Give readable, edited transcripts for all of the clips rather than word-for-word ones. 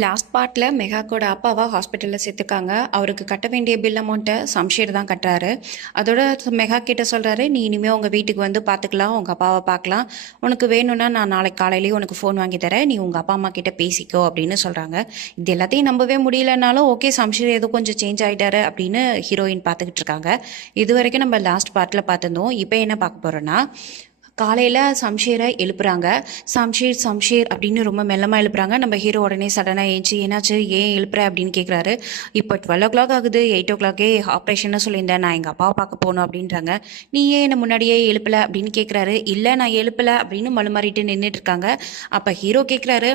Last பார்ட்டில் மெகாக்கோட அப்பாவா ஹாஸ்பிட்டலில் சேர்த்துருக்காங்க. அவருக்கு கட்ட வேண்டிய பில் அமௌண்ட்டை சம்ஷேர் தான் கட்டுறாரு. அதோட மெகா கிட்ட சொல்கிறாரு, நீ இனிமேல் உங்கள் வீட்டுக்கு வந்து பார்த்துக்கலாம், உங்கள் அப்பாவை பார்க்கலாம். உனக்கு வேணும்னா நான் நாளைக்கு காலையிலேயே உனக்கு ஃபோன் வாங்கி தரேன், நீ உங்கள் அப்பா அம்மா கிட்ட பேசிக்கோ அப்படின்னு சொல்கிறாங்க. இது எல்லாத்தையும் நம்பவே முடியலனாலும் ஓகே, சம்ஷேர் ஏதோ கொஞ்சம் சேஞ்ச் ஆகிட்டாரு அப்படின்னு ஹீரோயின் பார்த்துக்கிட்டு இருக்காங்க. இது வரைக்கும் நம்ம லாஸ்ட் பார்ட்டில் பார்த்துருந்தோம். இப்போ என்ன பார்க்க போகிறோன்னா, காலையில் சம்ஷேரை எழுப்புறாங்க. சம்ஷேர் சம்ஷேர் அப்படின்னு ரொம்ப மெல்லமாக எழுப்புறாங்க. நம்ம ஹீரோ உடனே சடனாக ஏஞ்சி, என்னாச்சு, ஏன் எழுப்புற அப்படின்னு கேட்குறாரு. இப்போ 12 o'clock ஆகுது, 8 o'clock ஆப்ரேஷன்னு சொல்லியிருந்தேன், நான் எங்கள் அப்பாவை பார்க்க போகணும் அப்படின்றாங்க. நீ ஏன் என்னை முன்னாடியே எழுப்பலை அப்படின்னு கேட்குறாரு. இல்லை, நான் எழுப்பலை அப்படின்னு மழுமாறிட்டு நின்றுட்டு இருக்காங்க. அப்போ ஹீரோ கேட்குறாரு,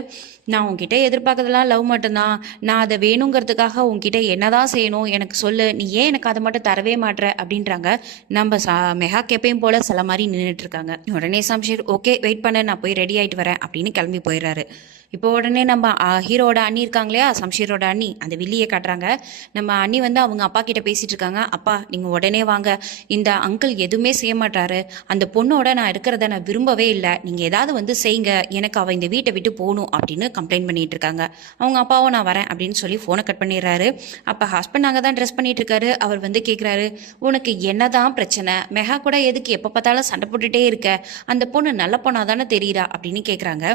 நான் உங்ககிட்ட எதிர்பார்க்கறதெல்லாம் லவ் மட்டும்தான், நான் அதை வேணுங்கிறதுக்காக உங்ககிட்ட என்னதான் செய்யணும் எனக்கு சொல்லு, நீ ஏன் எனக்கு அதை மட்டும் தரவே மாட்ற அப்படின்றாங்க. நம்ம மெகா எப்பயும் போல சில மாதிரி நின்றுட்டு இருக்காங்க. உடனே சம்ஷேர், ஓகே வெயிட் பண்ண, நான் போய் ரெடி ஆகிட்டு வரேன் அப்படின்னு கிளம்பி போயிடுறாரு. இப்போ உடனே நம்ம ஹீரோட அண்ணி இருக்காங்க இல்லையா, சம்ஷீரோட அண்ணி, அந்த வில்லியை காட்டுறாங்க. நம்ம அண்ணி வந்து அவங்க அப்பா கிட்ட பேசிட்டு இருக்காங்க. அப்பா நீங்கள் உடனே வாங்க, இந்த அங்கிள் எதுவுமே செய்ய மாட்டாரு, அந்த பொண்ணோட நான் இருக்கிறத நான் விரும்பவே இல்லை, நீங்கள் ஏதாவது வந்து செய்யுங்க, எனக்கு அவள் இந்த வீட்டை விட்டு போகணும் அப்படின்னு கம்ப்ளைண்ட் பண்ணிட்டு இருக்காங்க. அவங்க அப்பாவும் நான் வரேன் அப்படின்னு சொல்லி ஃபோனை கட் பண்ணிடுறாரு. அப்போ ஹஸ்பண்ட் அங்கே தான் ட்ரெஸ் பண்ணிட்டு இருக்காரு. அவர் வந்து கேட்குறாரு, உனக்கு என்னதான் பிரச்சனை, மெகா கூட எதுக்கு எப்போ பார்த்தாலும் சண்டை போட்டுட்டே இருக்க, அந்த பொண்ணு நல்ல பொண்ணா தானே தெரியுறா அப்படின்னு கேட்குறாங்க.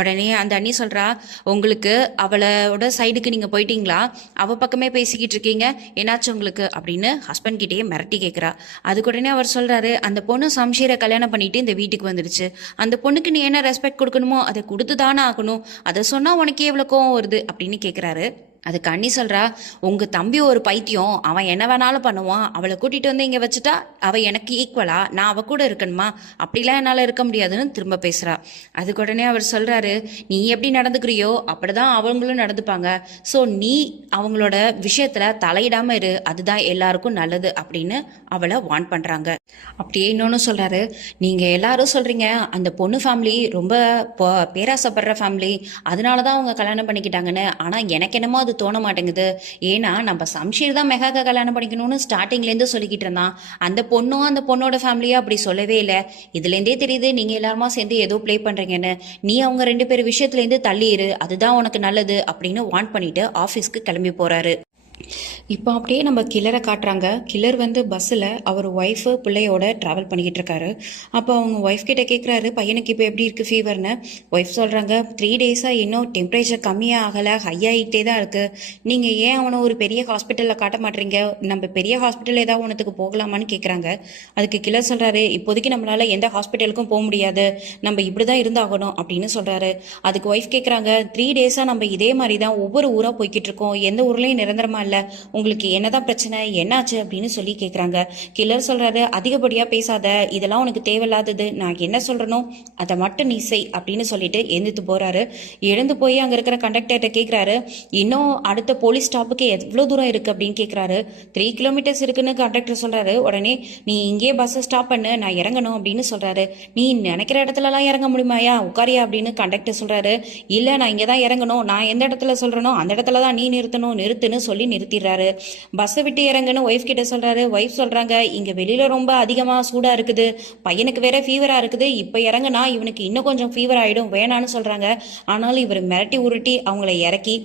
உடனே அந்த அண்ணி சொல்கிறா, உங்களுக்கு அவளோட சைடுக்கு நீங்கள் போயிட்டீங்களா, அவள் பக்கமே பேசிக்கிட்டு இருக்கீங்க, என்னாச்சு உங்களுக்கு அப்படின்னு ஹஸ்பண்ட் கிட்டேயே மிரட்டி கேட்குறா. அதுக்கு உடனே அவர் சொல்கிறாரு, அந்த பொண்ணு சம்ஷீரை கல்யாணம் பண்ணிட்டு இந்த வீட்டுக்கு வந்துடுச்சு, அந்த பொண்ணுக்கு நீ என்ன ரெஸ்பெக்ட் கொடுக்கணுமோ அதை கொடுத்து தானே ஆகணும், அதை சொன்னால் உனக்கு எவ்வளோ கோவம் வருது அப்படின்னு கேட்குறாரு. அதுக்கு அண்ணி சொல்கிறா, உங்கள் தம்பி ஒரு பைத்தியம், அவன் என்ன வேணாலும் பண்ணுவான், அவளை கூட்டிகிட்டு வந்து இங்கே வச்சுட்டா அவள் எனக்கு ஈக்குவலா, நான் அவள் கூட இருக்கணுமா, அப்படிலாம் என்னால் இருக்க முடியாதுன்னு திரும்ப பேசுகிறா. அதுக்கு உடனே அவர் சொல்கிறாரு, நீ எப்படி நடந்துக்கிறியோ அப்படி தான் அவங்களும் நடந்துப்பாங்க, ஸோ நீ அவங்களோட விஷயத்தில் தலையிடாமல் இரு, அதுதான் எல்லாருக்கும் நல்லது அப்படின்னு அவளை வார்ன் பண்ணுறாங்க. அப்படியே இன்னொன்று சொல்கிறாரு, நீங்கள் எல்லாரும் சொல்கிறீங்க அந்த பொண்ணு ஃபேமிலி ரொம்ப பேராசைப்படுற ஃபேமிலி, அதனால தான் அவங்க கல்யாணம் பண்ணிக்கிட்டாங்கன்னு, ஆனால் எனக்கு என்னமோ அது தோண மாட்டேங்குது. ஏன்னா நம்ம சம்ஷீர் தான் மெகாக்க கல்யாணம் பண்ணிக்கணும்னு ஸ்டார்டிங்லேருந்து சொல்லிக்கிட்டு இருந்தான், அந்த பொண்ணும் அந்த பொண்ணோட ஃபேமிலியா அப்படி சொல்லவே இல்லை. இதுலேருந்தே தெரியுது நீங்கள் எல்லாருமா சேர்ந்து ஏதோ ப்ளே பண்ணுறீங்கன்னு, நீ அவங்க 2 பேர் விஷயத்துலேருந்து தள்ளிடு, அதுதான் உனக்கு நல்லது அப்படின்னு வார்ன் பண்ணிட்டு ஆஃபீஸ்க்கு கிளம்பி போகிறாரு. இப்போ அப்படியே நம்ம கில்லரை காட்டுறாங்க. கில்லர் வந்து பஸ்ஸில் அவர் ஒய்ஃபு பிள்ளையோட ட்ராவல் பண்ணிக்கிட்டு இருக்காரு. அப்போ அவங்க ஒய்ஃப் கிட்ட கேட்குறாரு, பையனுக்கு இப்போ எப்படி இருக்குது ஃபீவர்னு. ஒய்ஃப் சொல்கிறாங்க, 3 டேஸாக இன்னும் டெம்பரேச்சர் கம்மியாக ஆகலை, ஹையாகிட்டே தான் இருக்குது, நீங்கள் ஏன் அவனை ஒரு பெரிய ஹாஸ்பிட்டலில் காட்ட மாட்டீங்க, நம்ம பெரிய ஹாஸ்பிட்டல் ஏதாவது ஒன்றுத்துக்கு போகலாமான்னு கேட்குறாங்க. அதுக்கு கில்லர் சொல்கிறாரு, இப்போதைக்கு நம்மளால் எந்த ஹாஸ்பிட்டலுக்கும் போக முடியாது, நம்ம இப்படி தான் இருந்தாகணும் அப்படின்னு சொல்கிறாரு. அதுக்கு ஒய்ஃப் கேட்குறாங்க, 3 டேஸாக நம்ம இதே மாதிரி தான் ஒவ்வொரு ஊராக போய்கிட்டு இருக்கோம், எந்த ஊர்லேயும் நிரந்தரமாக இல்லை, உங்களுக்கு என்னதான் பிரச்சனை, என்னாச்சு அப்படின்னு சொல்லி கேட்குறாங்க. கில்லர் சொல்றாரு, அதிகப்படியாக பேசாத, இதெல்லாம் உனக்கு தேவையில்லாதது, நான் என்ன சொல்றனோ அதை மட்டும் நீ செய் அப்படின்னு சொல்லிட்டு எழுந்துட்டு போறாரு. எழுந்து போய் அங்கே இருக்கிற கண்டக்டர்கிட்ட கேட்குறாரு, இன்னும் அடுத்த போலீஸ் ஸ்டாப்புக்கு எவ்வளோ தூரம் இருக்கு அப்படின்னு கேட்குறாரு. 3 kilometers இருக்குன்னு கண்டக்டர் சொல்றாரு. உடனே நீ இங்கே பஸ்ஸை ஸ்டாப் பண்ணு, நான் இறங்கணும் அப்படின்னு சொல்றாரு. நீ நினைக்கிற இடத்துலலாம் இறங்க முடியுமாயா, உட்காரியா அப்படின்னு கண்டக்டர் சொல்றாரு. இல்லை, நான் இங்கே தான் இறங்கணும், நான் எந்த இடத்துல சொல்றனோ அந்த இடத்துல தான் நீ நிறுத்தணும், நிறுத்துன்னு சொல்லி நிறுத்திடுறாரு. பஸ்ஸை விட்டு இறங்குன்னு ஒய்ஃப் கிட்ட சொல்றாரு. ஒய்ஃப் சொல்றாங்க, இங்க வெளியில ரொம்ப அதிகமா சூடா இருக்குது, பையனுக்கு வேற ஃபீவரா இருக்குது, இப்ப இறங்குனா இவனுக்கு இன்னும் கொஞ்சம் ஃபீவர் ஆயிடும், வேணான்னு சொல்றாங்க. ஆனாலும் இவர் மிரட்டி உருட்டி அவங்கள இறக்கி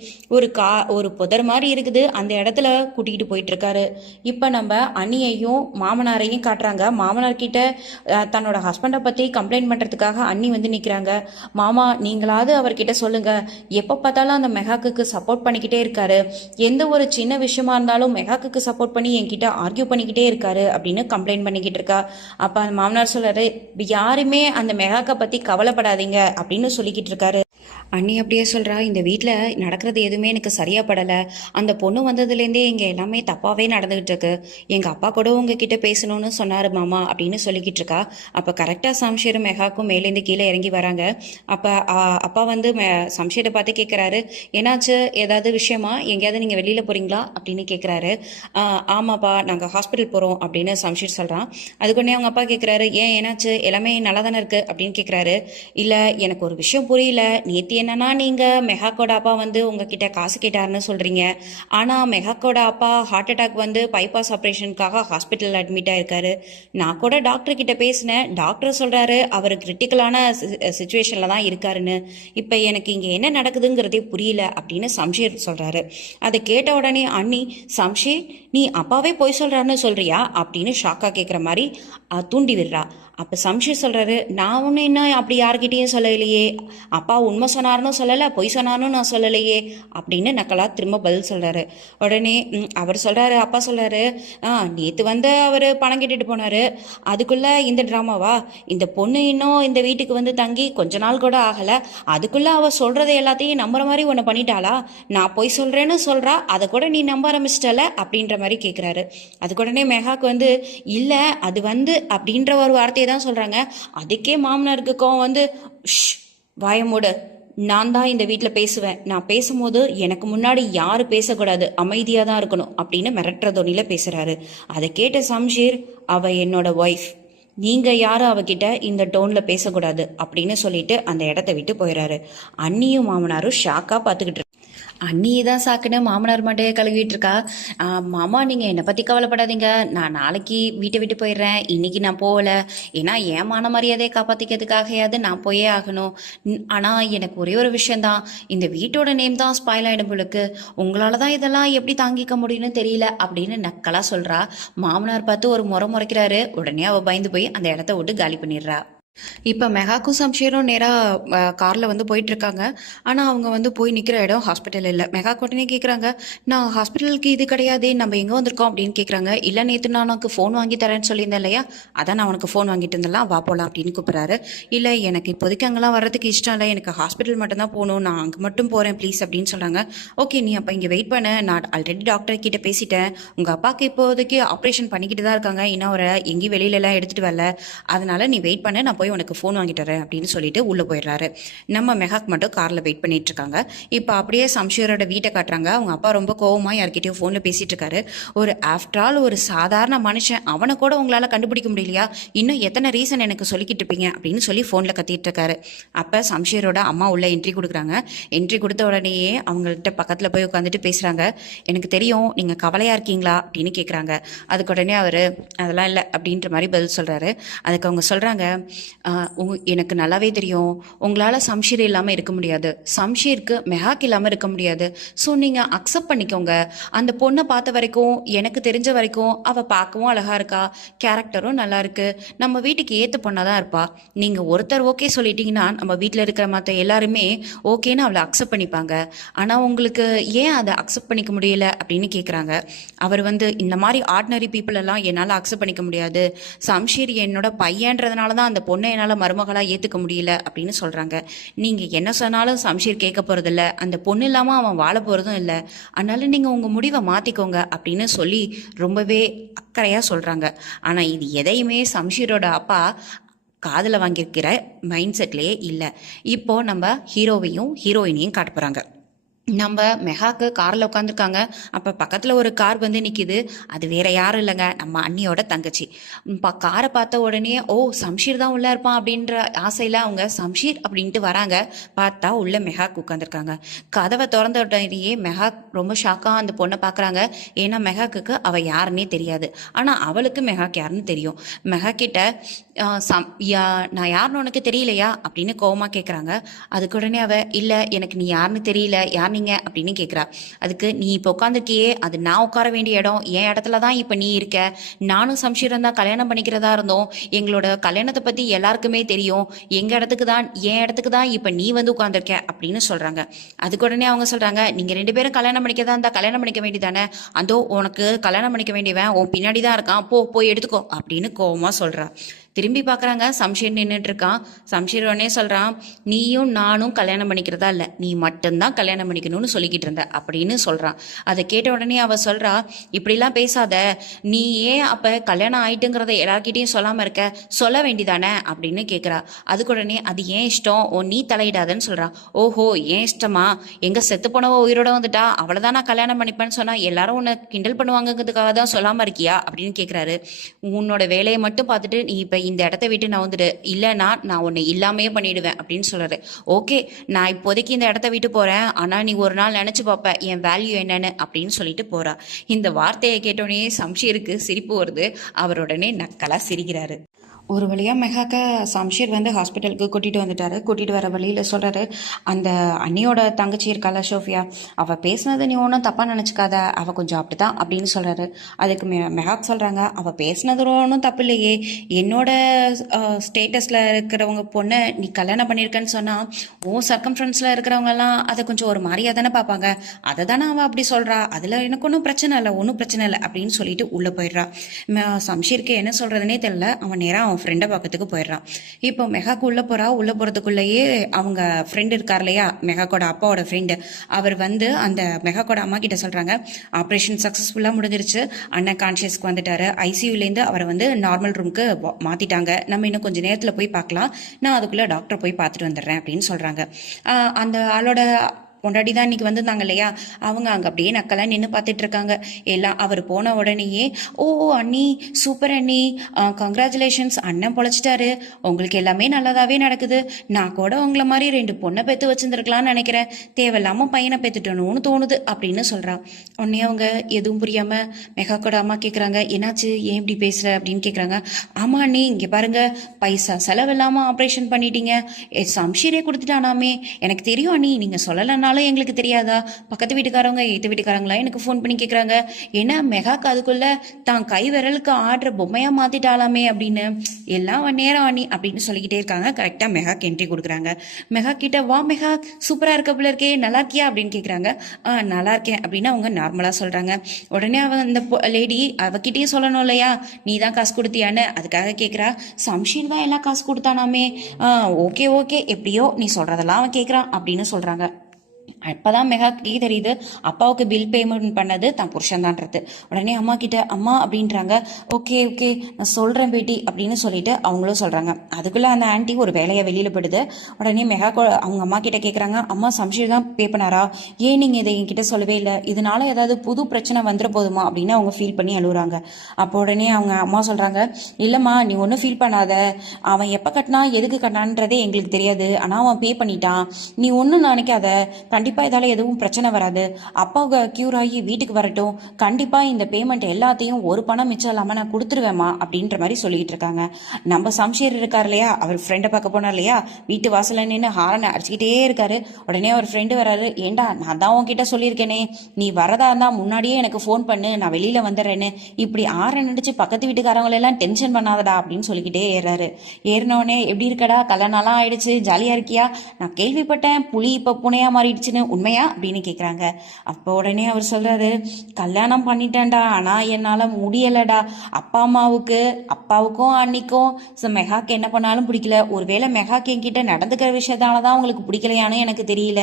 ஒரு புதர் மாதிரி இருக்குது அந்த இடத்துல கூட்டிகிட்டு போயிட்டு இருக்காரு. இப்ப நம்ம அண்ணியையும் மாமனாரையும் காட்டுறாங்க. மாமனார் கிட்ட தன்னோட ஹஸ்பண்டை பத்தி கம்ப்ளைண்ட் பண்றதுக்காக அண்ணி வந்து நிக்கிறாங்க. மாமா, நீங்களாவது அவர்கிட்ட சொல்லுங்க, எப்ப பார்த்தாலும் அந்த மெகாக்கு சப்போர்ட் பண்ணிக்கிட்டே இருக்காரு, எந்த ஒரு சின்ன விஷயமா இருந்தாலும் மெகாக்கு சப்போர்ட் பண்ணி என்கிட்ட ஆர்கியூ பண்ணிக்கிட்டே இருக்காரு அப்படின்னு கம்ப்ளைண்ட் பண்ணிக்கிட்டு இருக்கா. அப்ப அந்த மாமனார் சொல்றாரு, யாருமே அந்த மெகாக்கை பத்தி கவலைப்படாதீங்க அப்படின்னு சொல்லிக்கிட்டு இருக்காரு. அண்ணி அப்படியே சொல்கிறா, இந்த வீட்டில் நடக்கிறது எதுவுமே எனக்கு சரியாக படலை, அந்த பொண்ணு வந்ததுலேருந்தே இங்கே எல்லாமே தப்பாகவே நடந்துகிட்டு இருக்கு, எங்கள் அப்பா கூட உங்ககிட்ட பேசணும்னு சொன்னார் மாமா அப்படின்னு சொல்லிக்கிட்டு இருக்கா. அப்போ கரெக்டாக சம்ஷேரும் மெகாக்கும் மேலேருந்து கீழே இறங்கி வராங்க. அப்போ அப்பா வந்து சம்ஷேரை பார்த்து கேட்குறாரு, என்னாச்சு, ஏதாவது விஷயமா, எங்கேயாவது நீங்கள் வெளியில் போகிறீங்களா அப்படின்னு கேட்குறாரு. ஆமாப்பா, நாங்கள் ஹாஸ்பிட்டல் போகிறோம் அப்படின்னு சம்ஷேர் சொல்கிறான். அதுக்குன்னே அவங்க அப்பா கேட்குறாரு, ஏன் என்னாச்சு, எல்லாமே நல்லா தானே இருக்குது அப்படின்னு கேட்குறாரு. இல்லை, எனக்கு ஒரு விஷயம் புரியல, நேற்று என்னன்னா நீங்கள் மெஹாக்கோட அப்பா வந்து உங்ககிட்ட காசு கேட்டாருன்னு சொல்கிறீங்க. ஆனால் மெஹாக்கோட அப்பா ஹார்ட் அட்டாக் வந்து பைபாஸ் ஆப்ரேஷனுக்காக ஹாஸ்பிட்டலில் அட்மிட் ஆயிருக்காரு. நான் கூட டாக்டர் கிட்ட பேசினேன். டாக்டர் சொல்கிறாரு அவர் கிரிட்டிக்கலான சுச்சுவேஷனில் தான் இருக்காருன்னு. இப்போ எனக்கு இங்கே என்ன நடக்குதுங்கிறதே புரியல அப்படின்னு சம்ஷீர் சொல்கிறாரு. அதை கேட்ட உடனே அண்ணி, சம்ஷீர் நீ அப்பாவே பொய் சொல்கிறான்னு சொல்கிறியா அப்படின்னு ஷாக்காக கேட்குற மாதிரி தூண்டி விடுறா. அப்போ சம்ஷீர் சொல்கிறாரு, நான் ஒன்றும் என்ன அப்படி யார்கிட்டயும் சொல்லலையே, அப்பா உண்மை சொன்னார்னு சொல்லலை, பொய் சொன்னார்னு நான் சொல்லலையே அப்படின்னு நக்கலா திரும்ப பதில் சொல்கிறாரு. உடனே அவர் சொல்கிறாரு, அப்பா சொல்கிறாரு, நேற்று வந்து அவர் பணம் கேட்டுட்டு போனார், அதுக்குள்ளே இந்த ட்ராமாவா, இந்த பொண்ணு இன்னும் இந்த வீட்டுக்கு வந்து தங்கி கொஞ்ச நாள் கூட ஆகலை, அதுக்குள்ளே அவள் சொல்கிறத எல்லாத்தையும் நம்புற மாதிரி ஒன்று பண்ணிட்டாளா, நான் பொய் சொல்கிறேன்னு சொல்கிறா, அதை கூட நீ நம்ப ஆரம்பிச்சிட்டல அப்படின்ற மாதிரி கேட்குறாரு. அதுக்கு உடனே மெஹாக்கு வந்து, இல்லை அது வந்து அப்படின்ற ஒரு வார்த்தையை தான் சொல்கிறாங்க. அதுக்கே மாமனாருக்கு கோவம் வந்து, வாயமூடு, நான் தான் இந்த வீட்டில் பேசுவேன், நான் பேசும்போது எனக்கு முன்னாடி யாரும் பேசக்கூடாது, அமைதியாக தான் இருக்கணும் அப்படின்னு மிரட்டுற தொனியில் பேசுகிறாரு. அதை கேட்ட சம்ஷீர், அவ என்னோட ஒய்ஃப், நீங்கள் யாரும் அவகிட்ட இந்த டோனில் பேசக்கூடாது அப்படின்னு சொல்லிட்டு அந்த இடத்த விட்டு போயிடுறாரு. அண்ணியும் மாமனாரும் ஷாக்காக பார்த்துக்கிட்டு அண்ணி தான் சாக்குன்னு மாமனார் மண்டையை கழுவிட்டு இருக்கா. மாமா நீங்கள் என்னை பற்றி கவலைப்படாதீங்க, நான் நாளைக்கு வீட்டை விட்டு போயிடுறேன், இன்னைக்கு நான் போகலை, ஏன்னா என் மான மரியாதையை காப்பாற்றிக்கிறதுக்காகையாவது நான் போயே ஆகணும். ஆனால் எனக்கு ஒரே ஒரு விஷயந்தான், இந்த வீட்டோட நேம் தான் ஸ்பாயில் ஆகிடும் போலுக்கு, உங்களால் தான் இதெல்லாம் எப்படி தாங்கிக்க முடியும்னு தெரியல அப்படின்னு நக்கலாக சொல்கிறா. மாமனார் பார்த்து ஒரு முறை முறைக்கிறாரு. உடனே அவள் பயந்து போய் அந்த இடத்த விட்டு காலி பண்ணிடுறா. இப்போ மெஹாக்கும் சம்ஷீரும் நேராக காரில் வந்து போயிட்டுருக்காங்க. ஆனால் அவங்க வந்து போய் நிற்கிற இடம் ஹாஸ்பிட்டல் இல்லை. மெஹா உடனே கேட்குறாங்க, நான் ஹாஸ்பிட்டலுக்கு இது கிடையாது, நம்ம எங்கே வந்திருக்கோம் அப்படின்னு கேட்குறாங்க. இல்லை நேற்று நான் உனக்கு ஃபோன் வாங்கி தரேன்னு சொல்லியிருந்தேன் இல்லையா, அதான் நான் உனக்கு ஃபோன் வாங்கிட்டு இருந்தேன்லாம், வா போகலாம் அப்படின்னு கூப்பிட்றாரு. இல்லை எனக்கு இப்போதைக்கு அங்கெல்லாம் வர்றதுக்கு இஷ்டம் இல்லை, எனக்கு ஹாஸ்பிட்டல் மட்டும்தான் போகணும், நான் அங்கே மட்டும் போகிறேன் ப்ளீஸ் அப்படின்னு சொல்கிறாங்க. ஓகே நீ அப்போ இங்கே வெயிட் பண்ண, நான் ஆல்ரெடி டாக்டர் கிட்ட பேசிட்டேன், உங்கள் அப்பாவுக்கு இப்போதைக்கு ஆப்ரேஷன் பண்ணிக்கிட்டு தான் இருக்காங்க, இன்னும் அவரை எங்கேயும் வெளியிலலாம் எடுத்துகிட்டு வரல, அதனால் நீ வெயிட் பண்ண, நான் போய் உனக்கு ஃபோன் வாங்கிட்டு வரேன் அப்படின்னு சொல்லிட்டு உள்ளே போயிடுறாரு. நம்ம மெஹாக் மட்டும் காரில் வெயிட் பண்ணிட்டு இருக்காங்க. இப்போ அப்படியே சம்ஷீரோட வீட்டை காட்டுறாங்க. அவங்க அப்பா ரொம்ப கோவமாக யார்கிட்டயும் ஃபோனில் பேசிட்டு இருக்காரு. ஒரு ஆஃப்டர் ஆல் ஒரு சாதாரண மனுஷன், அவனை கூட உங்களால் கண்டுபிடிக்க முடியலையா, இன்னும் எத்தனை ரீசன் எனக்கு சொல்லிக்கிட்டு இருப்பீங்க அப்படின்னு சொல்லி ஃபோனில் கத்திட்டு இருக்காரு. அப்போ சம்ஷீரோட அம்மா உள்ள என்ட்ரி கொடுக்குறாங்க. என்ட்ரி கொடுத்த உடனேயே அவங்கள்ட்ட பக்கத்தில் போய் உட்காந்துட்டு பேசுகிறாங்க. எனக்கு தெரியும் நீங்கள் கவலையாக இருக்கீங்களா அப்படின்னு கேட்குறாங்க. அதுக்கு உடனே அவர் அதெல்லாம் இல்லை அப்படின்ற மாதிரி பதில் சொல்கிறாரு. அதுக்கு அவங்க சொல்கிறாங்க, எனக்கு நல்லாவே தெரியும் உங்களால் சம்ஷீர் இல்லாமல் இருக்க முடியாது, சம்ஷீருக்கு மெஹாக் இல்லாமல் இருக்க முடியாது, ஸோ நீங்கள் அக்செப்ட் பண்ணிக்கோங்க. அந்த பொண்ணை பார்த்த வரைக்கும் எனக்கு தெரிஞ்ச வரைக்கும் அவள் பார்க்கவும் அழகாக இருக்கா, கேரக்டரும் நல்லா இருக்கு, நம்ம வீட்டுக்கு ஏற்ற பொண்ணாக தான் இருப்பா. நீங்கள் ஒருத்தர் ஓகே சொல்லிட்டீங்கன்னா நம்ம வீட்டில் இருக்கிற மற்ற எல்லாருமே ஓகேன்னு அவளை அக்செப்ட் பண்ணிப்பாங்க. ஆனால் உங்களுக்கு ஏன் அதை அக்செப்ட் பண்ணிக்க முடியல அப்படின்னு கேட்குறாங்க. அவர் வந்து இந்த மாதிரி ஆர்டினரி பீப்புள் எல்லாம் என்னால் அக்செப்ட் பண்ணிக்க முடியாது, சம்ஷீர் என்னோட பையன்றதுனால தான் அந்த பொண்ணை என்னால் மருமகளாக ஏற்றுக்க முடியல அப்படின்னு சொல்கிறாங்க. நீங்கள் என்ன சொன்னாலும் சம்ஷீர் கேட்க போகிறதில்ல, அந்த பொண்ணு இல்லாமல் அவன் வாழ போகிறதும் இல்லை, அதனால நீங்கள் உங்கள் முடிவை மாற்றிக்கோங்க அப்படின்னு சொல்லி ரொம்பவே அக்கறையாக சொல்கிறாங்க. ஆனால் இது எதையுமே சம்ஷீரோட அப்பா காதில் வாங்கியிருக்கிற மைண்ட் செட்லேயே இல்லை. இப்போது நம்ம ஹீரோவையும் ஹீரோயினையும் காட்ட போகிறாங்க. நம்ம மெஹாக்கு காரில் உட்காந்துருக்காங்க. அப்போ பக்கத்தில் ஒரு கார் வந்து நிற்கிது. அது வேற யாரும் இல்லைங்க, நம்ம அண்ணியோட தங்கச்சி. காரை பார்த்த உடனே ஓ சம்ஷீர் தான் உள்ளே இருப்பான் அப்படின்ற ஆசையில் அவங்க சம்ஷீர் அப்படின்ட்டு வராங்க. பார்த்தா உள்ள மெஹாக் உட்காந்துருக்காங்க. கதவை திறந்த உடனேயே மெஹாக் ரொம்ப ஷாக்காக அந்த பொண்ணை பார்க்குறாங்க. ஏன்னா மெஹாக்கு அவள் யாருன்னே தெரியாது. ஆனால் அவளுக்கு மெஹாக் யாருன்னு தெரியும். மெஹாக் கிட்ட நான் யாருன்னு உனக்கு தெரியலையா அப்படின்னு கோவமாக கேட்குறாங்க. அதுக்கு உடனே இல்லை எனக்கு நீ யாருன்னு தெரியல, யார் நீங்க அப்படின்னு கேட்குறா. அதுக்கு நீ இப்போ உட்காந்துருக்கியே அது நான் உட்கார வேண்டிய இடம், என் இடத்துல தான் இப்போ நீ இருக்க, நானும் சம்ஷீரும் தான் கல்யாணம் பண்ணிக்கிறதா இருந்தோம், எங்களோட கல்யாணத்தை பற்றி எல்லாருக்குமே தெரியும், என் இடத்துக்கு தான் இப்போ நீ வந்து உட்காந்துருக்க அப்படின்னு சொல்கிறாங்க. அதுக்கு உடனே அவங்க சொல்கிறாங்க, நீங்கள் 2 பேரும் கல்யாணம் பண்ணிக்கதான் இருந்தால் கல்யாணம் பண்ணிக்க வேண்டியதானே, அதோ உனக்கு கல்யாணம் பண்ணிக்க வேண்டியவன் உன் பின்னாடி தான் இருக்கான், போய் எடுத்துக்கோ அப்படின்னு கோவமாக சொல்கிறா. திரும்பி பார்க்குறாங்க, சம்ஷீர் நின்றுட்டு இருக்கான். சம்ஷீர் உடனே சொல்கிறான், நீயும் நானும் கல்யாணம் பண்ணிக்கிறதா இல்லை, நீ மட்டும்தான் கல்யாணம் பண்ணிக்கணும்னு சொல்லிக்கிட்டு இருந்த அப்படின்னு சொல்கிறான். அதை கேட்ட உடனே அவள் சொல்கிறா, இப்படிலாம் பேசாத, நீ ஏன் அப்போ கல்யாணம் ஆயிட்டுங்கிறத எல்லார்கிட்டையும் சொல்லாமல் இருக்க, சொல்ல வேண்டிதானே அப்படின்னு கேட்குறா. அதுக்கு உடனே அது ஏன் இஷ்டம், நீ தலையிடாதன்னு சொல்கிறா. ஓஹோ ஏன் இஷ்டமா, எங்கே செத்து போனவோ உயிரோட வந்துட்டா அவ்வளோதான் நான் கல்யாணம் பண்ணிப்பேன்னு சொன்னால் எல்லாரும் உன்னை கிண்டல் பண்ணுவாங்கிறதுக்காக தான் சொல்லாமல் இருக்கியா அப்படின்னு கேட்குறாரு. உன்னோட வேலையை மட்டும் பார்த்துட்டு நீ இப்போ இந்த இடத்த விட்டு நவுந்துடு, இல்லைன்னா நான் உன்னை இல்லாமையே பண்ணிடுவேன் அப்படின்னு சொல்கிறாரு. ஓகே, நான் இப்போதைக்கு இந்த இடத்த விட்டு போகிறேன், ஆனால் நீ ஒரு நாள் நினச்சி பார்ப்ப என் வேல்யூ என்னன்னு அப்படின்னு சொல்லிட்டு போகிறா. இந்த வார்த்தையை கேட்டோடனே சம்ஷீருக்கு சிரிப்பு வருது. அவர் உடனே நக்கலாக சிரிக்கிறாரு. ஒரு வழியாக மெகாக்க சம்ஷீர் வந்து ஹாஸ்பிட்டலுக்கு கூட்டிகிட்டு வந்துட்டாரு. கூட்டிகிட்டு வர வழியில் சொல்கிறாரு, அந்த அண்ணியோட தங்கச்சி இருக்கால ஷோஃபியா, அவள் பேசுனது நீ ஒன்றும் தப்பாக நினச்சிக்காத, அவள் கொஞ்சம் அப்படி தான் அப்படின்னு சொல்கிறாரு. அதுக்கு மெகாக் சொல்கிறாங்க, அவள் பேசுனது ஒன்றும் தப்பு இல்லையே, என்னோட ஸ்டேட்டஸில் இருக்கிறவங்க பொண்ணை நீ கல்யாணம் பண்ணியிருக்கேன்னு சொன்னால் உன் சர்க்கம்ஃபரன்ஸில் இருக்கிறவங்கெல்லாம் அதை கொஞ்சம் ஒரு மாதிரியாக தானே பார்ப்பாங்க, அதை தானே அவள் அப்படி சொல்கிறா, அதில் எனக்கு ஒன்றும் பிரச்சனை இல்லை, ஒன்றும் பிரச்சனை இல்லை அப்படின்னு சொல்லிட்டு உள்ளே போயிடுறா. சம்ஷீருக்கு என்ன சொல்கிறதுனே தெரியல. அவன் நேராக அவன் ஃப்ரெண்டை பார்க்கறதுக்கு போயிடுறான். இப்போ மெகாக்கு உள்ளே போகிறா. உள்ளே போகிறதுக்குள்ளேயே அவங்க ஃப்ரெண்டு இருக்கார் இல்லையா, மெகாக்கோட அப்பாவோட ஃப்ரெண்டு, அவர் வந்து அந்த மெகாக்கோட அம்மா கிட்ட சொல்கிறாங்க, ஆப்ரேஷன் சக்ஸஸ்ஃபுல்லாக முடிஞ்சிருச்சு, அண்ணன் கான்ஷியஸ்க்கு வந்துட்டாரு, ஐசியூலேருந்து அவரை வந்து நார்மல் ரூமுக்கு மாற்றிட்டாங்க, நம்ம இன்னும் கொஞ்சம் நேரத்தில் போய் பார்க்கலாம், நான் அதுக்குள்ளே டாக்டரை போய் பார்த்துட்டு வந்துடுறேன் அப்படின்னு சொல்கிறாங்க. அந்த ஆளோட பொண்டாடி தான் இன்னைக்கு வந்திருந்தாங்க இல்லையா, அவங்க அங்கே அப்படியே நக்கலாக நின்று பார்த்துட்டு இருக்காங்க. எல்லாம் அவர் போன உடனேயே, ஓ அண்ணி சூப்பர் அண்ணி, கங்க்ராச்சுலேஷன்ஸ், அண்ணன் பொழைச்சிட்டாரு, உங்களுக்கு எல்லாமே நல்லதாகவே நடக்குது, நான் கூட உங்களை மாதிரி 2 பொண்ணை பெற்று வச்சுருந்துருக்கலான்னு நினைக்கிறேன், தேவையில்லாமல் பையனை பெற்றுட்டணும்னு தோணுது அப்படின்னு சொல்கிறா. உடனே அவங்க எதுவும் புரியாமல் மெகாக்கோட அம்மா கேட்குறாங்க, என்னாச்சு ஏன் இப்படி பேசுகிற அப்படின்னு கேட்குறாங்க. ஆமாம் அண்ணி, இங்கே பாருங்க, பைசா செலவில்லாமல் ஆப்ரேஷன் பண்ணிட்டீங்க, சம்ஷீரே கொடுத்துட்டானாமே, எனக்கு தெரியும் அண்ணி, நீங்கள் சொல்லலைன்னா எங்களுக்கு தெரியாதா, பக்கத்து வீட்டுக்காரங்க ஏத்து வீட்டுக்காரங்களா எனக்கு ஃபோன் பண்ணி கேட்குறாங்க, ஏன்னா மெகாக்கு அதுக்குள்ள தான் கை விரலுக்கு ஆடுற பொம்மையா மாத்திட்டாலாமே அப்படின்னு, எல்லாம் நேரம் அண்ணி அப்படின்னு சொல்லிக்கிட்டே இருக்காங்க. கரெக்டாக மெகாக்கு என்ட்ரி கொடுக்குறாங்க. மெகா கிட்ட, வா மெகா சூப்பராக இருக்க போல இருக்கே, நல்லா இருக்கியா அப்படின்னு கேட்குறாங்க. நல்லா இருக்கேன் அப்படின்னு அவங்க நார்மலாக சொல்கிறாங்க. உடனே அவன் அந்த லேடி அவகிட்டயே சொல்லணும் இல்லையா, நீ தான் காசு கொடுத்தியான்னு, அதுக்காக கேட்குறா. சம்ஷீர் தான் எல்லாம் காசு கொடுத்தானாமே, ஓகே ஓகே எப்படியோ நீ சொல்கிறதெல்லாம் அவன் கேட்குறான் அப்படின்னு சொல்கிறாங்க. அப்போதான் மெகாக்கு தெரியுது அப்பாவுக்கு பில் பேமெண்ட் பண்ணது தான் புருஷன் தான்றது. உடனே அம்மா கிட்ட, அம்மா அப்படின்றாங்க. ஓகே ஓகே நான் சொல்கிறேன் பேட்டி அப்படின்னு சொல்லிட்டு அவங்களும் சொல்கிறாங்க. அதுக்குள்ளே அந்த ஆன்ட்டி ஒரு வேலையை வெளியில் போடுது. உடனே அவங்க அம்மா கிட்ட கேட்குறாங்க, அம்மா சம்ஷீர் தான் பே பண்ணாரா, ஏன் நீங்கள் இதை என்கிட்ட சொல்லவே இல்லை, இதனால ஏதாவது புது பிரச்சனை வந்துட போதுமா அப்படின்னு அவங்க ஃபீல் பண்ணி அழுகுறாங்க. அப்போ உடனே அவங்க அம்மா சொல்கிறாங்க, இல்லைம்மா நீ ஒன்றும் ஃபீல் பண்ணாத, அவன் எப்போ கட்டினா எதுக்கு கட்டினான்றதே எங்களுக்கு தெரியாது, ஆனால் அவன் பே பண்ணிட்டான், நீ ஒன்றும் நினைக்காத, கண்டிப்பாக இதால் எதுவும் பிரச்சனை வராது, அப்பாவுக்கு க்யூர் ஆகி வீட்டுக்கு வரட்டும், கண்டிப்பாக இந்த பேமெண்ட் எல்லாத்தையும் ஒரு பணம் மிச்சம் இல்லாமல் நான் கொடுத்துருவேம்மா அப்படின்ற மாதிரி சொல்லிட்டு இருக்காங்க. நம்ம சம்ஷீர் இருக்கார் இல்லையா, அவர் ஃப்ரெண்டை பார்க்க போனார் இல்லையா, வீட்டு வாசலில் நின்று ஹாரனை அடிச்சுக்கிட்டே இருக்காரு. உடனே அவர் ஃப்ரெண்டு வராரு, ஏண்டா நான் தான் உன்கிட்ட சொல்லியிருக்கேனே, நீ வரதா இருந்தால் முன்னாடியே எனக்கு ஃபோன் பண்ணு, நான் வெளியில் வந்துடுறேன்னு, இப்படி ஹாரன் அடிச்சு பக்கத்து வீட்டுக்காரங்களெல்லாம் டென்ஷன் பண்ணாதடா அப்படின்னு சொல்லிக்கிட்டே ஏறாரு. ஏறினோடனே, எப்படி இருக்கடா, கல்யாணம்லாம் ஆயிடுச்சு, ஜாலியாக இருக்கியா, நான் கேள்விப்பட்டேன் புலி இப்போ புனையா மாறிடுச்சுன்னு, உண்மையா அப்படின்னு கேட்குறாங்க. அப்போ உடனே அவர் சொல்றாரு, கல்யாணம் பண்ணிட்டேன்டா, ஆனால் என்னால் முடியலடா, அப்பாவுக்கும் அன்னிக்கும் மெகாக்கு என்ன பண்ணாலும் பிடிக்கல, ஒருவேளை மெகாக்கு என்கிட்ட நடந்துக்கிற விஷயத்தால தான் உங்களுக்கு பிடிக்கலையான்னு எனக்கு தெரியல,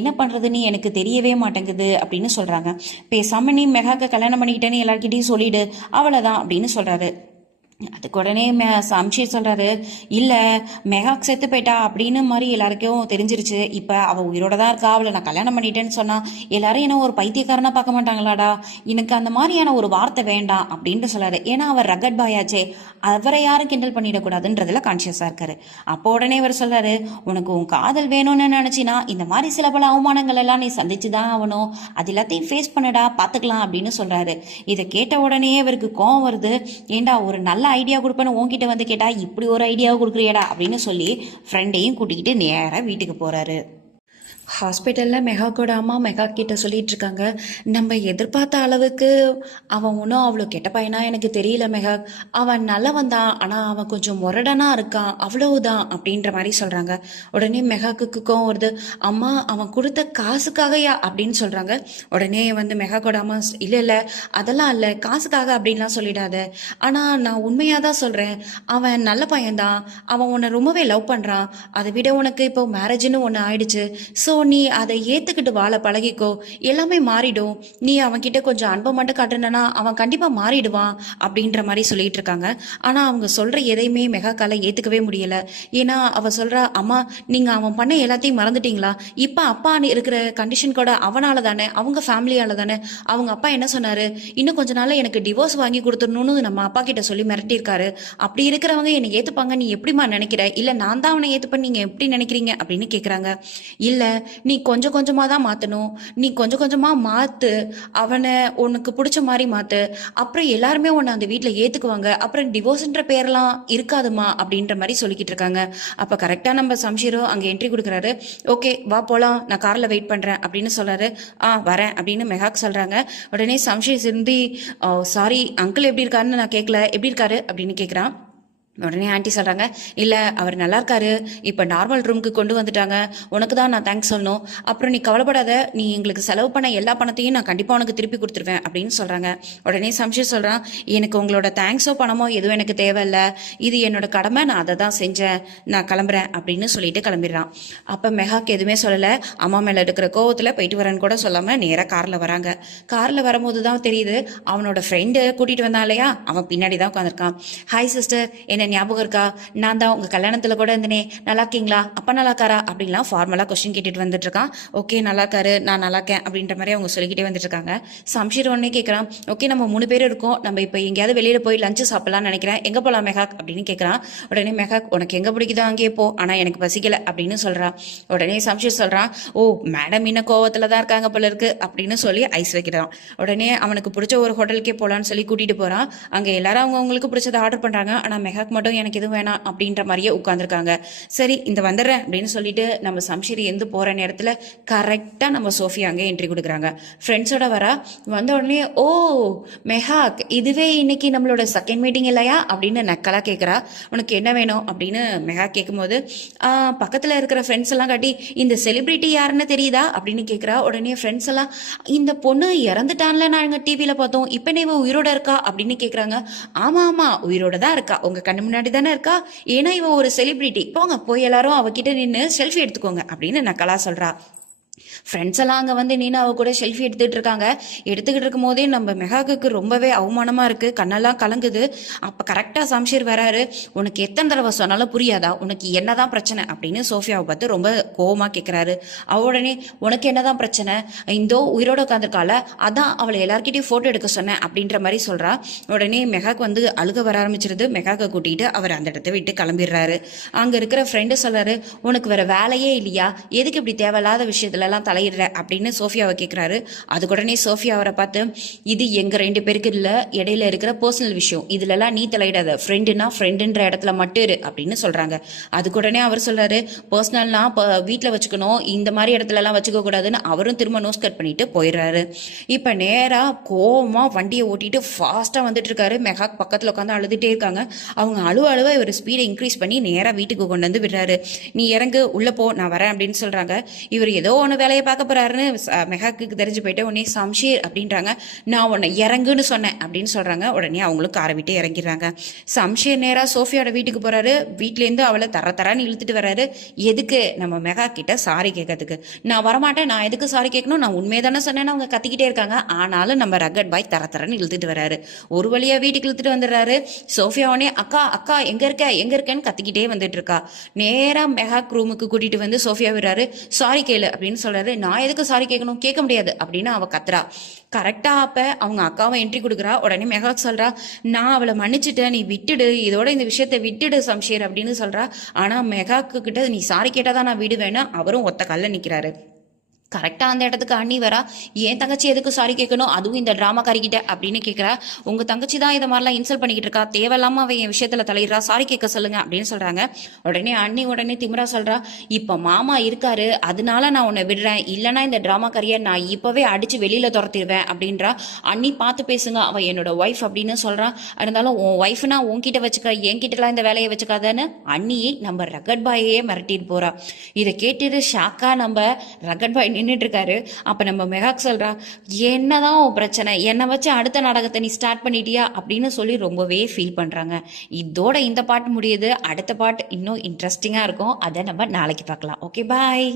என்ன பண்ணுறதுன்னு எனக்கு தெரியவே மாட்டேங்குது அப்படின்னு சொல்கிறாங்க. பேசாம நீ மெகாக்கு கல்யாணம் பண்ணிக்கிட்டேன்னு எல்லார்கிட்டையும் சொல்லிடு, அவ்வளோதான் அப்படின்னு சொல்கிறாரு. அதுக்கு உடனே சம்ஷீர் சொல்கிறாரு, இல்லை மெகாக் செத்து போயிட்டா அப்படின்னு மாதிரி எல்லாருக்கும் தெரிஞ்சிருச்சு, இப்போ அவள் உயிரோட தான் இருக்கா, அவளை நான் கல்யாணம் பண்ணிட்டேன்னு சொன்னால் எல்லாரும் என்ன ஒரு பைத்தியக்காரனாக பார்க்க மாட்டாங்களாடா, எனக்கு அந்த மாதிரியான ஒரு வார்த்தை வேண்டாம் அப்படின்ட்டு சொல்கிறாரு. ஏன்னா அவர் ரகட் பாயாச்சே, அவரை யாரும் கிண்டல் பண்ணிடக்கூடாதுன்றதுல கான்ஷியஸாக இருக்காரு. அப்போ உடனே அவர் சொல்கிறாரு, உனக்கு உன் காதல் வேணும்னு நினச்சினா இந்த மாதிரி சில பல அவமானங்கள் எல்லாம் நீ சந்திச்சு தான் ஆகணும், அது எல்லாத்தையும் ஃபேஸ் பண்ணடா, பார்த்துக்கலாம் அப்படின்னு சொல்கிறாரு. இதை கேட்ட உடனே இவருக்கு கோவம் வருது. ஏண்டா ஒரு நல்ல ஐடியா கொடுப்பேன்னு உன்கிட்ட வந்து கேட்டா இப்படி ஒரு ஐடியாவை கொடுக்குறியடா அப்படின்னு சொல்லி ஃப்ரெண்டையும் கூட்டிக்கிட்டு நேராக வீட்டுக்கு போறாரு. ஹாஸ்பிட்டலில் மெகாக்கோட அம்மா மெகா கிட்ட சொல்லிட்டு இருக்காங்க, நம்ம எதிர்பார்த்த அளவுக்கு அவன் ஒன்றும் அவ்வளோ கெட்ட பையனா எனக்கு தெரியல மெகா, அவன் நல்லவன் தான், ஆனால் அவன் கொஞ்சம் முரடனா இருக்கான் அவ்வளவுதான் அப்படின்ற மாதிரி சொல்கிறாங்க. உடனே மெகாக்கு கோவம் வருது, அம்மா அவன் கொடுத்த காசுக்காகயா அப்படின்னு சொல்கிறாங்க. உடனே வந்து மெகாக்கோட அம்மா, இல்லை இல்லை அதெல்லாம் இல்லை, காசுக்காக அப்படின்லாம் சொல்லிடாத, ஆனால் நான் உண்மையாக தான் சொல்கிறேன், அவன் நல்ல பையன்தான், அவன் உன்னை ரொம்பவே லவ் பண்ணுறான், அதை விட உனக்கு இப்போ மேரேஜ்னு ஒன்று ஆயிடுச்சு, ஸோ நீ அதை ஏற்றுக்கிட்டு வாழ பழகிக்கோ, எல்லாமே மாறிடும். நீ அவன்கிட்ட கொஞ்சம் அன்பை மட்டும் காட்டுனா அவன் கண்டிப்பாக மாறிடுவான் அப்படின்ற மாதிரி சொல்லிட்டு இருக்காங்க. ஆனால் அவங்க சொல்கிற எதையுமே மெகாக்கால ஏற்றுக்கவே முடியலை. ஏன்னா அவள் சொல்கிறா, அம்மா நீங்கள் அவன் பண்ண எல்லாத்தையும் மறந்துட்டீங்களா? இப்போ அப்பா இருக்கிற கண்டிஷன் கூட அவனால தானே, அவங்க ஃபேமிலியால தானே. அவங்க அப்பா என்ன சொன்னார், இன்னும் கொஞ்ச நாள் எனக்கு டிவோர்ஸ் வாங்கி கொடுத்துடணும்னு நம்ம அப்பா கிட்ட சொல்லி மிரட்டியிருக்காரு. அப்படி இருக்கிறவங்க என்னை ஏற்றுப்பாங்க நீ எப்படிமா நினைக்கிற? இல்லை நான் தான் அவனை ஏற்றுப்பேன் நீங்கள் எப்படி நினைக்கிறீங்க அப்படின்னு கேட்குறாங்க. இல்லை, நீ கொஞ்சம் கொஞ்சமாக தான் மாற்றணும். நீ கொஞ்சம் கொஞ்சமாக மாற்று, அவனை உனக்கு பிடிச்ச மாதிரி மாற்று. அப்புறம் எல்லாருமே உன்னை அந்த வீட்டில் ஏற்றுக்குவாங்க. அப்புறம் டிவோர்ஸ்ன்ற பேரெல்லாம் இருக்காதுமா அப்படின்ற மாதிரி சொல்லிக்கிட்டு இருக்காங்க. அப்போ கரெக்டாக நம்ம சம்ஷீரும் அங்கே என்ட்ரி கொடுக்குறாரு. ஓகே வா போகலாம், நான் காரில் வெயிட் பண்ணுறேன் அப்படின்னு சொல்கிறாரு. வரேன் அப்படின்னு மெஹாக் சொல்கிறாங்க. உடனே சம்ஷீர் சிந்தி, சாரி அங்கிள் எப்படி இருக்காருன்னு நான் கேட்கல, எப்படி இருக்காரு அப்படின்னு கேட்குறான். உடனே ஆண்டி சொல்கிறாங்க, இல்லை அவர் நல்லா இருக்காரு, இப்போ நார்மல் ரூமுக்கு கொண்டு வந்துட்டாங்க, உனக்கு தான் நான் தேங்க்ஸ் சொல்லணும். அப்புறம் நீ கவலைப்படாத, நீ எங்களுக்கு செலவு பண்ண எல்லா பணத்தையும் நான் கண்டிப்பாக உனக்கு திருப்பி கொடுத்துருவேன் அப்படின்னு சொல்கிறாங்க. உடனே சம்ஷீர் சொல்கிறான், எனக்கு உங்களோட தேங்க்ஸோ பணமோ எதுவும் எனக்கு தேவையில்லை, இது என்னோட கடமை, நான் அதை தான் செஞ்சேன், நான் கிளம்புறேன் அப்படின்னு சொல்லிட்டு கிளம்பிடுறான். அப்போ மெஹாக் எதுவுமே சொல்லலை. அம்மா மேலே இருக்கிற கோவத்தில் போயிட்டு வரேன்னு கூட சொல்லாமல் நேராக காரில் வராங்க. காரில் வரும்போது தான் தெரியுது, அவனோட ஃப்ரெண்டு கூட்டிகிட்டு வந்தான் இல்லையா, அவன் பின்னாடி தான் உட்காந்துருக்கான். ஹாய் சிஸ்டர், என்ன ஞாபகம் இருக்கா? நான் தான் உங்கள் கல்யாணத்தில் கூட இருந்தனே, நல்லா இருக்கீங்களா, அப்பா நல்லா இருக்காரா அப்படின்லாம் ஃபார்மலாக கொஸ்டின் கேட்டுட்டு வந்துட்டு இருக்கான். ஓகே நல்லா இருக்காரு, நான் நல்லா இருக்கேன் அப்படின்ற மாதிரி அவங்க சொல்லிக்கிட்டே வந்துட்டு இருக்காங்க. சம்ஷீர் உடனே கேட்குறான், ஓகே நம்ம 3 பேர் இருக்கோம், நம்ம இப்போ எங்கேயாவது வெளியில் போய் லஞ்சு சாப்பிடலாம்னு நினைக்கிறேன், எங்கே போகலாம் மெஹாக் அப்படின்னு கேட்குறான். உடனே மெஹாக், உனக்கு எங்கே பிடிக்குதோ அங்கேயே போ, ஆனால் எனக்கு பசிக்கலை அப்படின்னு சொல்கிறான். உடனே சம்ஷீர் சொல்கிறான், ஓ மேடம் இன்னும் கோவத்தில் தான் இருக்காங்க போல இருக்கு அப்படின்னு சொல்லி ஐஸ் வைக்கிறான். உடனே அவனுக்கு பிடிச்ச ஒரு ஹோட்டலுக்கே போகலான்னு சொல்லி கூட்டிகிட்டு போகிறான். அங்கே எல்லாரும் அவங்களுக்கு பிடிச்சதை ஆர்டர் பண்ணுறாங்க. ஆனால் மெஹாக் மட்டும் எனக்கு எதுவும் வேணாம் அப்படின்ற மாதிரியே உட்காந்துருக்காங்க. சரி இந்த வந்துடுறேன் அப்படின்னு சொல்லிட்டு நம்ம சம்ஷீர் எந்து போகிற நேரத்தில் கரெக்டாக நம்ம சோஃபியா அங்கே என்ட்ரி கொடுக்குறாங்க. ஃப்ரெண்ட்ஸோட வரா. வந்த உடனே, ஓ மெஹாக் இதுவே இன்னைக்கு நம்மளோட செகண்ட் மீட்டிங் இல்லையா அப்படின்னு நக்கலாக கேட்குறா. உனக்கு என்ன வேணும் அப்படின்னு மெஹாக் கேட்கும்போது, பக்கத்தில் இருக்கிற ஃப்ரெண்ட்ஸ் எல்லாம் காட்டி, இந்த செலிபிரிட்டி யாருன்னு தெரியுதா அப்படின்னு கேட்குறா. உடனே ஃப்ரெண்ட்ஸ் எல்லாம், இந்த பொண்ணு இறந்துட்டான்ல, நாங்கள் டிவியில் பார்த்தோம், இப்போ நீ உயிரோட இருக்கா அப்படின்னு கேட்குறாங்க. ஆமாம் ஆமாம் உயிரோட தான் இருக்கா, உங்கள் கண்ணு முன்னாடி தானே இருக்கா, ஏன்னா இவ ஒரு செலிபிரிட்டி, போங்க போய் எல்லாரும் அவகிட்ட நின்று செல்ஃபி எடுத்துக்கோங்க அப்படின்னு நக்கலா சொல்றா. ஃப்ரெண்ட்ஸ் எல்லாம் அங்கே வந்து நின்று அவ கூட செல்ஃபி எடுத்துகிட்டு இருக்காங்க. எடுத்துக்கிட்டு இருக்கும் போதே நம்ம மெஹாக்கு ரொம்பவே அவமானமாக இருக்குது, கண்ணெல்லாம் கலங்குது. அப்போ கரெக்டாக சம்ஷீர் வராரு. உனக்கு எத்தனை தடவை சொன்னாலும் புரியாதா, உனக்கு என்னதான் பிரச்சனை அப்படின்னு சோஃபியாவை பார்த்து ரொம்ப கோவமாக கேட்குறாரு. அவ உடனே, உனக்கு என்னதான் பிரச்சனை, இந்தோ உயிரோட உட்காந்துருக்கால, அதான் அவளை எல்லார்கிட்டையும் ஃபோட்டோ எடுக்க சொன்னேன் அப்படின்ற மாதிரி சொல்கிறா. உடனே மெஹாக் வந்து அழுக வர ஆரம்பிச்சிருது. மெஹாக்கை கூட்டிகிட்டு அவர் அந்த இடத்த விட்டு கிளம்பிடுறாரு. அங்கே இருக்கிற ஃப்ரெண்டு சொல்கிறாரு, உனக்கு வேற வேலையே இல்லையா, எதுக்கு இப்படி தேவையில்லாத விஷயத்துலலாம் தலையிடுற அப்படின்னு சோஃபியாவை கேட்குறாரு. அது உடனே சோஃபியா அவரை பார்த்து, இது எங்கள் 2 பேருக்கு இல்லை, இடையில இருக்கிற பர்சனல் விஷயம், இதுலலாம் நீ தலையிடாத, ஃப்ரெண்டுனா ஃப்ரெண்டுன்ற இடத்துல மட்டும் இரு அப்படின்னு சொல்கிறாங்க. அதுக்கு உடனே அவர் சொல்கிறாரு, பர்சனல்னா வீட்டில் வச்சுக்கணும், இந்த மாதிரி இடத்துலலாம் வச்சுக்க கூடாதுன்னு அவரும் திரும்ப நோஸ் கட் பண்ணிட்டு போயிடுறாரு. இப்போ நேராக கோவமாக வண்டியை ஓட்டிட்டு ஃபாஸ்ட்டாக வந்துட்டு இருக்காரு. மெஹாக் பக்கத்தில் உட்காந்து அழுதுகிட்டே இருக்காங்க. அவங்க அழுவ இவர் ஸ்பீடை இன்க்ரீஸ் பண்ணி நேராக வீட்டுக்கு கொண்டு வந்து விடுறாரு. நீ இறங்கு, உள்ளே போ, நான் வரேன் அப்படின்னு சொல்கிறாங்க. இவர் ஏதோ ஒன்று வேலையை பார்க்க போறாருன்னு மெஹாக்கு தெரிஞ்சு போயிட்டு, உடனே சம்ஷீர் அப்படின்றாங்க, நான் உன்னை இறங்குன்னு சொன்னேன் அப்படின்னு சொல்றாங்க. உடனே அவங்களும் காரை விட்டு இறங்கிடுறாங்க. சம்ஷீர் நேரா சோஃபியோட வீட்டுக்கு போறாரு. வீட்டிலேருந்து அவளை தரன்னு இழுத்துட்டு வர்றாரு. எதுக்கு, நம்ம மெஹா கிட்ட சாரி கேட்கறதுக்கு. நான் வரமாட்டேன், நான் எதுக்கு சாரி கேட்கணும், நான் உண்மையை தானே சொன்னேன்னு அவங்க கத்திக்கிட்டே இருக்காங்க. ஆனாலும் நம்ம ரகட் பாய் தரன்னு இழுத்துட்டு வர்றாரு. ஒரு வழியா வீட்டுக்கு இழுத்துட்டு வந்துடுறாரு. சோஃபியா உடனே, அக்கா அக்கா எங்க இருக்கேன்னு கத்திக்கிட்டே வந்துட்டு இருக்கா. நேரா மெஹாக் ரூமுக்கு கூட்டிட்டு வந்து சோஃபியா விடுறாரு. சாரி கேளு அப்படின்னு சொல்றாரு. நான் எதுக்கு சாரி கேட்கணும், கேட்க முடியாது அப்படின்னு அவ கத்துறா. கரெக்டா அப்ப அவங்க அக்காவை என்ட்ரி கொடுக்குறா. உடனே மெஹாக் சொல்றா, நான் அவளை மன்னிச்சுட்டேன், நீ விட்டுடு, இதோட இந்த விஷயத்தை விட்டுடு சம்ஷீர் அப்படின்னு சொல்றா. ஆனா மெஹாக்கு கிட்ட நீ சாரி கேட்டாதான் நான் விடுவேன்னு அவரும் ஒத்த கல்ல நிக்கிறாரு. கரெக்டாக அந்த இடத்துக்கு அண்ணி வரா. என் தங்கச்சி எதுக்கு சாரி கேட்கணும், அதுவும் இந்த ட்ராமா காரிக்கிட்ட அப்படின்னு கேட்குறா. உங்கள் தங்கச்சி தான் இதை மாதிரிலாம் இன்சல்ட் பண்ணிக்கிட்டு இருக்கா, தேவையில்லாமல் அவன் என் விஷயத்தில் தலையிடுறா, சாரி கேட்க சொல்லுங்க அப்படின்னு சொல்கிறாங்க. உடனே அண்ணி உடனே திமிரா சொல்கிறா, இப்போ மாமா இருக்காரு அதனால நான் உன்னை விடுறேன், இல்லைனா இந்த ட்ராமா காரியை நான் இப்போவே அடித்து வெளியில் துரத்திடுவேன் அப்படின்றா. அண்ணி பார்த்து பேசுங்க, அவன் என்னோட ஒய்ஃப் அப்படின்னு சொல்கிறான். இருந்தாலும் உன் ஒய்ஃப்னா உன்கிட்ட வச்சுக்க, என்கிட்டலாம் இந்த வேலையை வச்சுக்காதான்னு அண்ணியை நம்ம ரகட் பாயையே மிரட்டிட்டு போகிறா. இதை கேட்டுட்டு ஷாக்கா நம்ம ரகட் பாய் நின்றுட்டு இருக்காரு. அப்ப நம்ம மெஹாக் சொல்றா, என்னதான் பிரச்சனை, என்னை வச்சு அடுத்த நாடகத்தை நீ ஸ்டார்ட் பண்ணிட்டியா அப்படின்னு சொல்லி ரொம்பவே ஃபீல் பண்றாங்க. இதோட இந்த பாட்டு முடியுது. அடுத்த பாட்டு இன்னும் இன்ட்ரெஸ்டிங்கா இருக்கும், அதை நம்ம நாளைக்கு பார்க்கலாம். Okay bye.